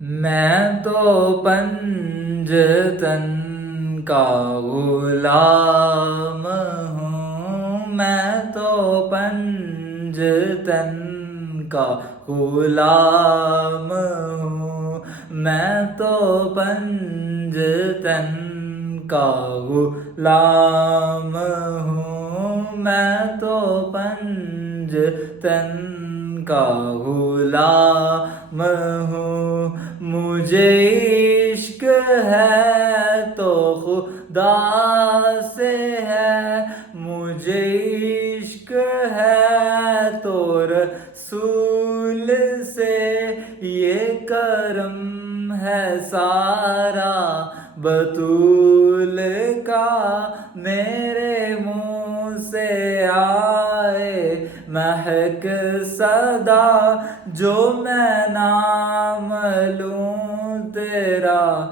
میں تو پنجتن کا غلام ہوں، میں تو پنجتن کا غلام ہوں، میں تو پنجتن کا غلام ہوں، میں تو پنجتن کا غلام ہوں۔ مجھے عشق ہے تو خدا سے ہے، مجھے عشق ہے تو رسول سے، یہ کرم ہے سارا بطول کا، میرے منہ سے آئے مہک صدا، جو میں نام لوں تیرا